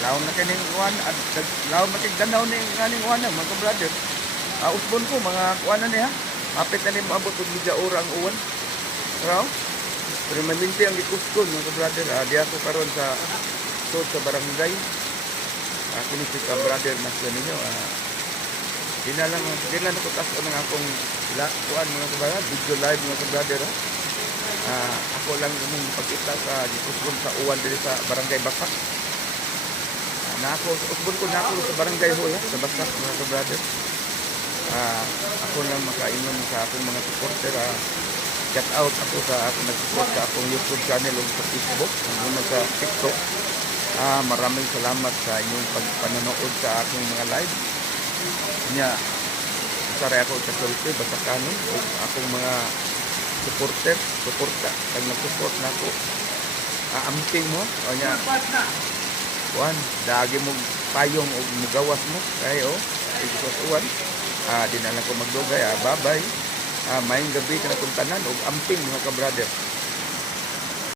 laom na kining kuan at laom na kay ganaw ni nganing kuan mga ka-brother. Usbon ko mga kuan na niya. Mapit na ni maabot og media ora ang uwan. Raw. Pero maminti ang gikuskon mga ka-brother. Di ako karon sa sa barangay. Kini si ka-brother na sa ninyo. Di na lang ako taas ng akong kuan mga ka-brother. Video live mga ka-brother. Ako lang mong pagkita sa gikuskon sa uwan diri sa barangay Basak. Usbon ko na ako sa barangay hall sa Basak mga ka-brother. Ako lang makainom sa akong mga supporter. Shout out ako sa akong nag-support sa akong YouTube channel o sa Facebook o sa TikTok. Maraming salamat sa inyong pagpanonood sa aking mga live. Nya, saray ako sa sulti, Basakanon o akong mga suporta kag nag-support na ako. Amping mo o nya. Kuan, dagi mo payong o mugawas mo kayo ikusuan. Di na lang ko magdugay. Bye-bye. Mayong gabi ka na kung tanan o amping mga ka-brother.